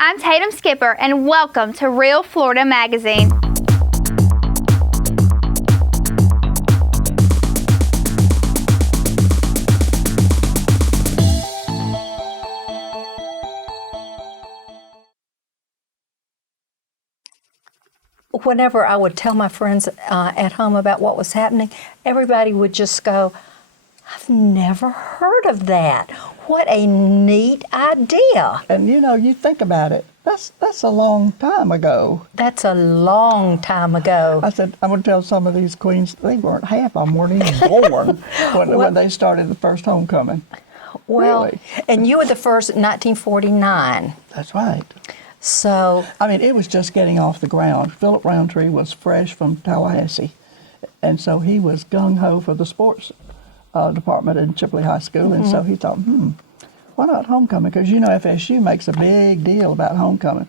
I'm Tatum Skipper, and welcome to Real Florida Magazine. Whenever I would tell my friends at home about what was happening, everybody would just go, I've never heard of that. What a neat idea. And you think about it, that's a long time ago. That's a long time ago. I said, I'm going to tell some of these queens, half of them weren't even born when they started the first homecoming. Well, really? And you were the first in 1949. That's right. So, it was just getting off the ground. Philip Roundtree was fresh from Tallahassee, and so he was gung-ho for the sports department in Chipley High School, and so he thought, why not homecoming? Because FSU makes a big deal about homecoming.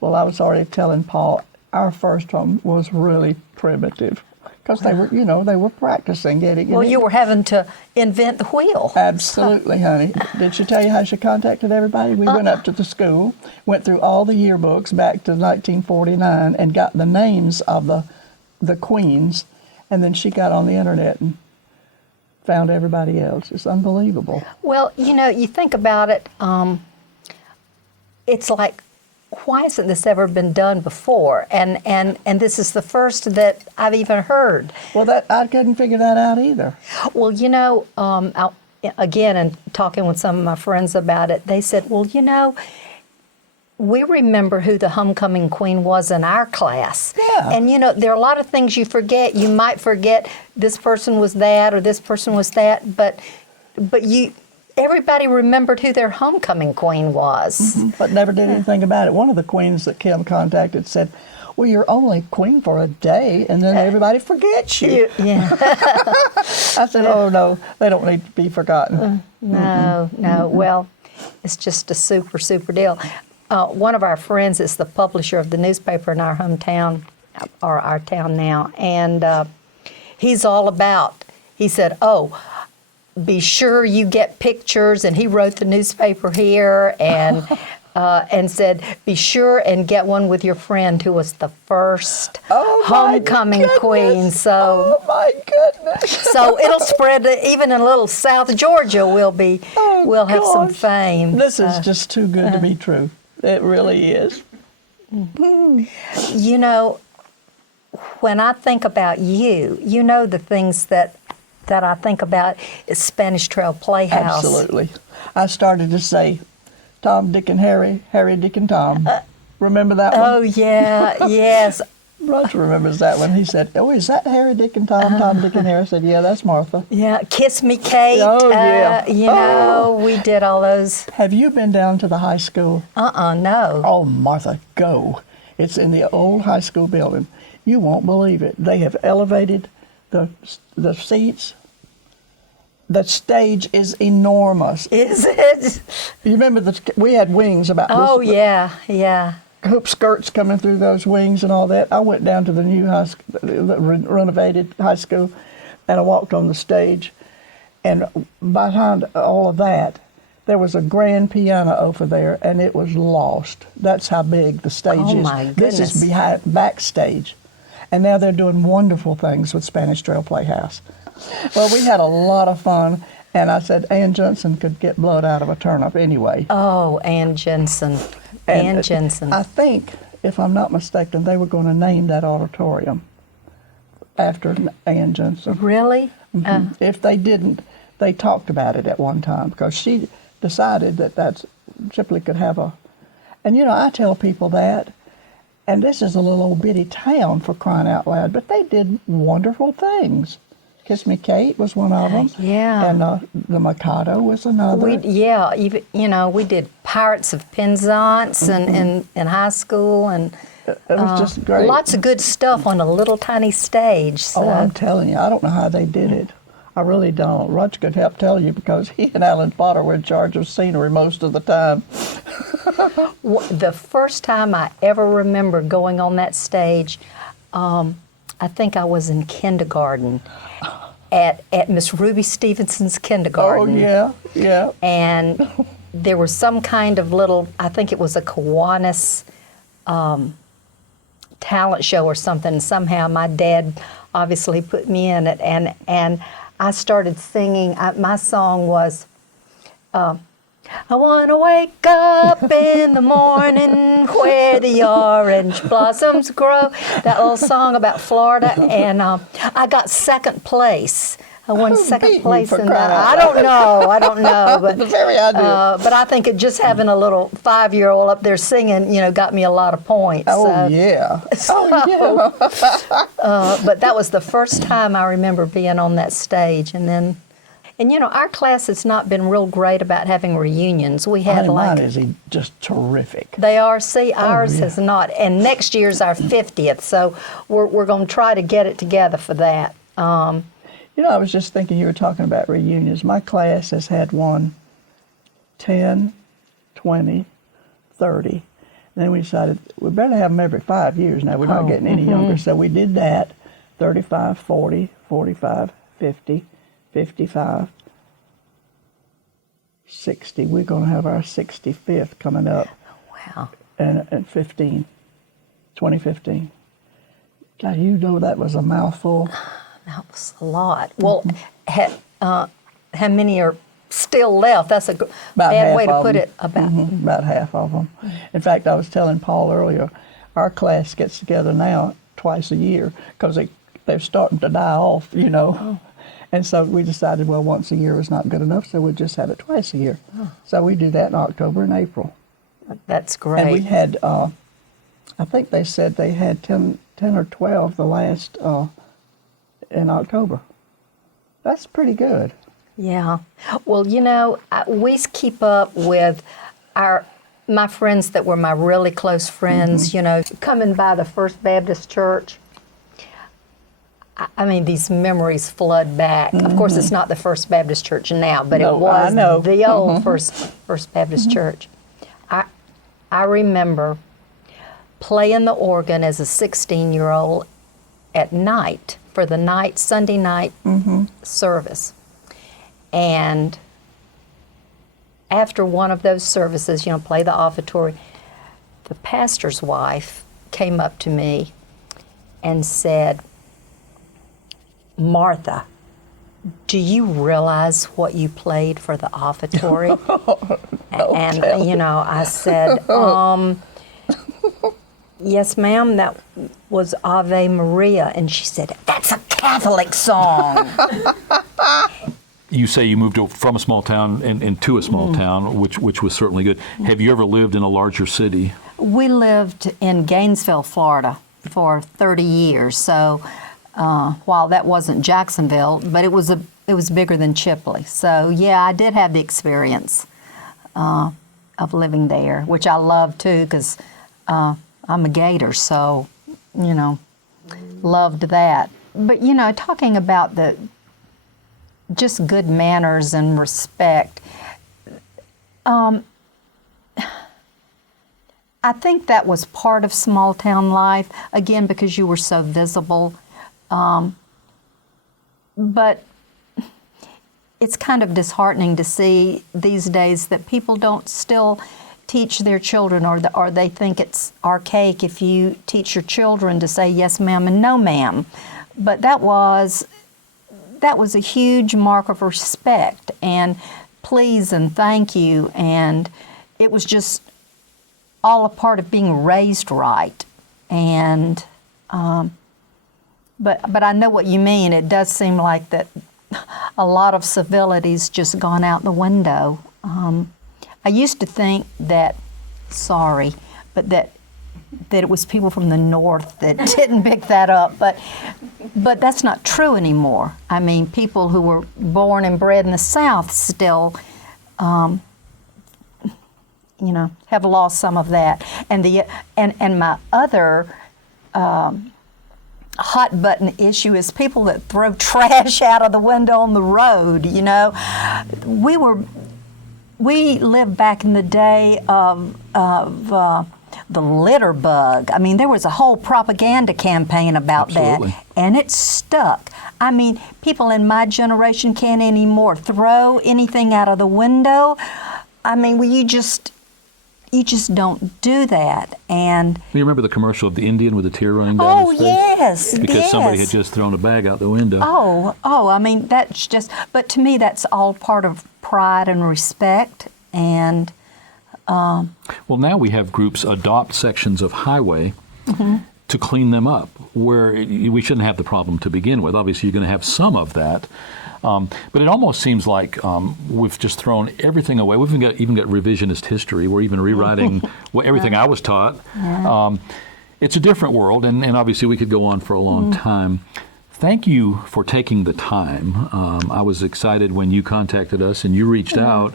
Well, I was already telling Paul, our first home was really primitive, because they were practicing getting it. Well, you were having to invent the wheel. Absolutely, honey. Did she tell you how she contacted everybody? We went up to the school, went through all the yearbooks back to 1949, and got the names of the queens, and then she got on the internet and found everybody else. It's unbelievable. Well, you think about it, it's like, why hasn't this ever been done before? And this is the first that I've even heard. Well, I couldn't figure that out either. Well, again, and talking with some of my friends about it, they said, well, we remember who the homecoming queen was in our class. Yeah. And, there are a lot of things you forget. You might forget this person was that or this person was that, but everybody remembered who their homecoming queen was. Mm-hmm. But never did anything about it. One of the queens that Kim contacted said, well, you're only queen for a day, and then everybody forgets you. Yeah. I said, oh, no, they don't need to be forgotten. No. Well, it's just a super, super deal. One of our friends is the publisher of the newspaper in our hometown, or our town now, and he's all about, he said, be sure you get pictures, and he wrote the newspaper here, and said, be sure and get one with your friend who was the first homecoming queen. So, oh my goodness! So it'll spread even in a little South Georgia. We'll have some fame. This is just too good to be true. It really is. When I think about you, the things that I think about is Spanish Trail Playhouse. Absolutely. I started to say, Tom, Dick, and Harry, Harry, Dick, and Tom. Remember that one? Oh, yeah, yes. Roger remembers that one. He said, oh, is that Harry, Dick, and Tom? Tom, Dick, and Harry. I said, yeah, that's Martha. Yeah, Kiss Me, Kate. Oh, yeah. We did all those. Have you been down to the high school? No. Oh, Martha, go. It's in the old high school building. You won't believe it. They have elevated the seats. The stage is enormous. Is it? You remember we had wings about this. Oh, yeah. Hoop skirts coming through those wings and all that. I went down to the new high school, the renovated high school, and I walked on the stage. And behind all of that, there was a grand piano over there, and it was lost. That's how big the stage is. Oh, my goodness. This is backstage. And now they're doing wonderful things with Spanish Trail Playhouse. Well, we had a lot of fun, and I said Ann Johnson could get blood out of a turnip anyway. Oh, Ann Jensen. Ann Jensen. I think, if I'm not mistaken, they were going to name that auditorium after Ann Johnson. Really? Mm-hmm. If they didn't, they talked about it at one time, because she decided that Chipley could have a... And, I tell people that, and this is a little old bitty town, for crying out loud, but they did wonderful things. Kiss Me Kate was one of them. Yeah. And the Mikado was another. We did Pirates of Penzance in high school, and it was just great. Lots of good stuff on a little tiny stage. So. Oh, I'm telling you, I don't know how they did it. I really don't. Rudge could help tell you, because he and Alan Potter were in charge of scenery most of the time. The first time I ever remember going on that stage, I think I was in kindergarten. At Miss Ruby Stevenson's kindergarten. Oh, yeah. And there was some kind of little, I think it was a Kiwanis talent show or something. Somehow my dad obviously put me in it, and I started singing. My song was, I want to wake up in the morning where the orange blossoms grow. That little song about Florida, and I got second place. I won second place in that. I don't know, but the very idea. but I think it just having a little 5-year-old up there singing, got me a lot of points. Oh yeah. But that was the first time I remember being on that stage, and our class has not been real great about having reunions. We had mine is just terrific. They are. See, ours yeah. has not, and next year's our 50th, so we're going to try to get it together for that. I was just thinking, you were talking about reunions. My class has had one 10, 20, 30. And then we decided we better have them every 5 years. Now, we're not getting any younger, so we did that. 35, 40, 45, 50, 55, 60. We're going to have our 65th coming up. Wow. And 2015. God, that was a mouthful. That was a lot. Well, how many are still left? That's a bad way to put it. About half of them. In fact, I was telling Paul earlier, our class gets together now twice a year because they're starting to die off, And so we decided, well, once a year was not good enough, so we'd just have it twice a year. So we do that in October and April. That's great. And we had, I think they said they had 10 or 12 the last in October. That's pretty good. Yeah. Well, we keep up with my friends that were my really close friends, coming by the First Baptist Church. I mean, these memories flood back. Of course, it's not the First Baptist Church now, but it was the old First Baptist Church. I remember playing the organ as a 16-year-old at night for the Sunday night service. And after one of those services, play the offertory, the pastor's wife came up to me and said, "Martha, do you realize what you played for the offertory?" And I said, "Yes, ma'am, that was Ave Maria." And she said, "That's a Catholic song." You say you moved from a small town into a small town, which was certainly good. Have you ever lived in a larger city? We lived in Gainesville, Florida for 30 years. So while that wasn't Jacksonville, but it was bigger than Chipley. So yeah, I did have the experience of living there, which I love too, because I'm a Gator, so loved that. But talking about just good manners and respect, I think that was part of small town life, again, because you were so visible. But it's kind of disheartening to see these days that people don't still teach their children, or they think it's archaic if you teach your children to say yes ma'am and no ma'am. But that was a huge mark of respect and please and thank you, and it was just all a part of being raised right. And but I know what you mean. It does seem like that a lot of civility's just gone out the window. I used to think that it was people from the north that didn't pick that up, but that's not true anymore. I mean, people who were born and bred in the South still, have lost some of that. And my other hot button issue is people that throw trash out of the window on the road. We lived back in the day of the litter bug. I mean, there was a whole propaganda campaign about Absolutely. that, and it stuck. I mean, people in my generation can't anymore throw anything out of the window. I mean, well, you just don't do that. And You remember the commercial of the Indian with the tear running down oh his face? yes, Because somebody had yes. just thrown a bag out the window. Oh, I mean, that's just, but to me, that's all part of pride and respect. And Well, now we have groups adopt sections of highway to clean them up, where we shouldn't have the problem to begin with. Obviously, you're going to have some of that. But it almost seems like we've just thrown everything away. We've even got revisionist history. We're even rewriting everything I was taught. It's a different world, and obviously we could go on for a long time. Thank you for taking the time. I was excited when you contacted us and you reached out.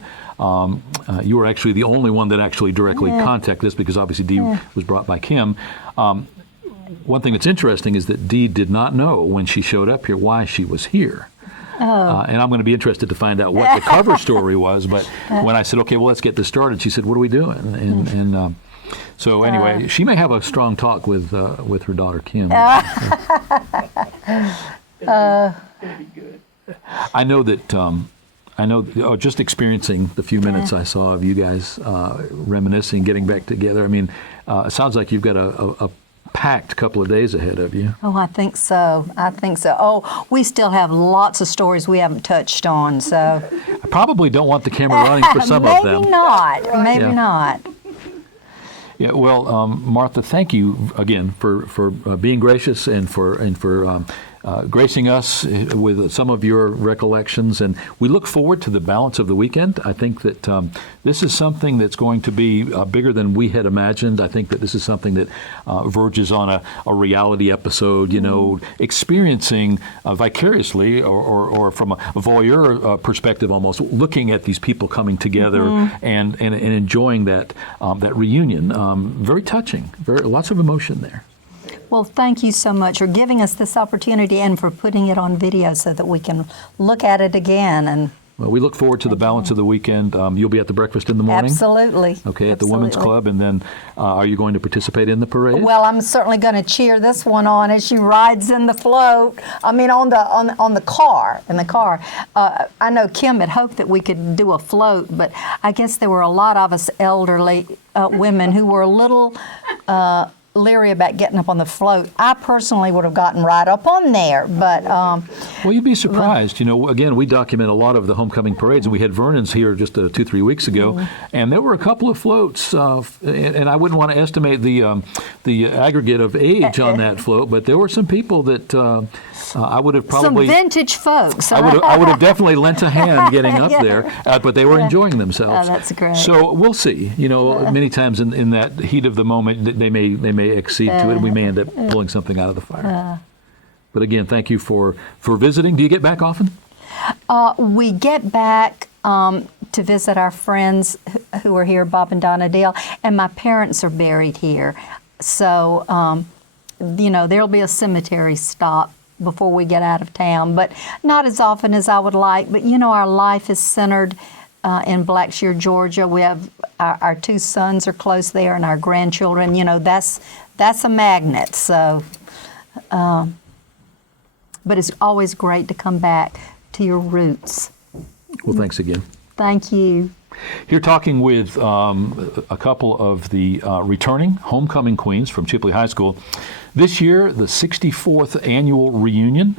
You were actually the only one that actually directly contacted us, because obviously Dee was brought by Kim. One thing that's interesting is that Dee did not know when she showed up here why she was here. And I'm going to be interested to find out what the cover story was. But when I said, okay, well, let's get this started, she said, what are we doing? And so anyway, she may have a strong talk with her daughter, Kim. I know that just experiencing the few minutes I saw of you guys reminiscing, getting back together. I mean, it sounds like you've got a packed couple of days ahead of you. oh, I think so. Oh, we still have lots of stories we haven't touched on. So I probably don't want the camera running for some of them. maybe not. Maybe Yeah. not. Yeah, well, Martha, thank you again for being gracious and for gracing us with some of your recollections, and we look forward to the balance of the weekend. I think that this is something that's going to be bigger than we had imagined. I think that this is something that verges on a reality episode, you know, experiencing vicariously or from a voyeur perspective almost, looking at these people coming together and enjoying that reunion. Very touching, lots of emotion there. Well, thank you so much for giving us this opportunity and for putting it on video so that we can look at it again. And Well, we look forward to the balance of the weekend. You'll be at the breakfast in the morning? absolutely. Okay, at the Women's Absolutely. Club, and then are you going to participate in the parade? Well, I'm certainly going to cheer this one on as she rides in the float. I mean, on the car, in the car. I know Kim had hoped that we could do a float, but I guess there were a lot of us elderly women who were a little leery about getting up on the float. I personally would have gotten right up on there, but Well, you'd be surprised. You know, again, we document a lot of the homecoming parades, and we had Vernon's here just 2-3 weeks ago, and there were a couple of floats, and I wouldn't want to estimate the aggregate of age on that float, but there were some people that I would have probably some vintage folks. I would have definitely lent a hand getting up there, but they were enjoying themselves. Oh, that's great. So we'll see. You know, many times in that heat of the moment, they may exceed to it, and we may end up pulling something out of the fire. But again, thank you for visiting. Do you get back often? We get back to visit our friends who are here, Bob and Donna Dale, and my parents are buried here. So, you know, there'll be a cemetery stop before we get out of town, but not as often as I would like. But, you know, our life is centered in Blackshear, Georgia. We have our 2 sons are close there, and our grandchildren. You know, that's a magnet. So, but it's always great to come back to your roots. Well, thanks again. Thank you. Here talking with a couple of the returning homecoming queens from Chipley High School. This year, the 64th annual reunion.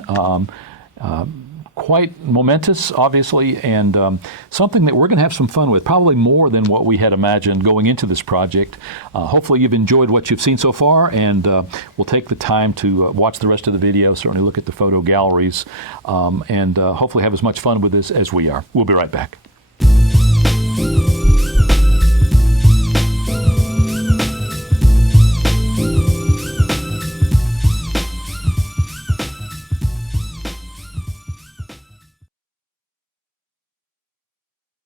Quite momentous, obviously, and something that we're going to have some fun with, probably more than what we had imagined going into this project. Hopefully you've enjoyed what you've seen so far, and we'll take the time to watch the rest of the video, certainly look at the photo galleries, and hopefully have as much fun with this as we are. We'll be right back.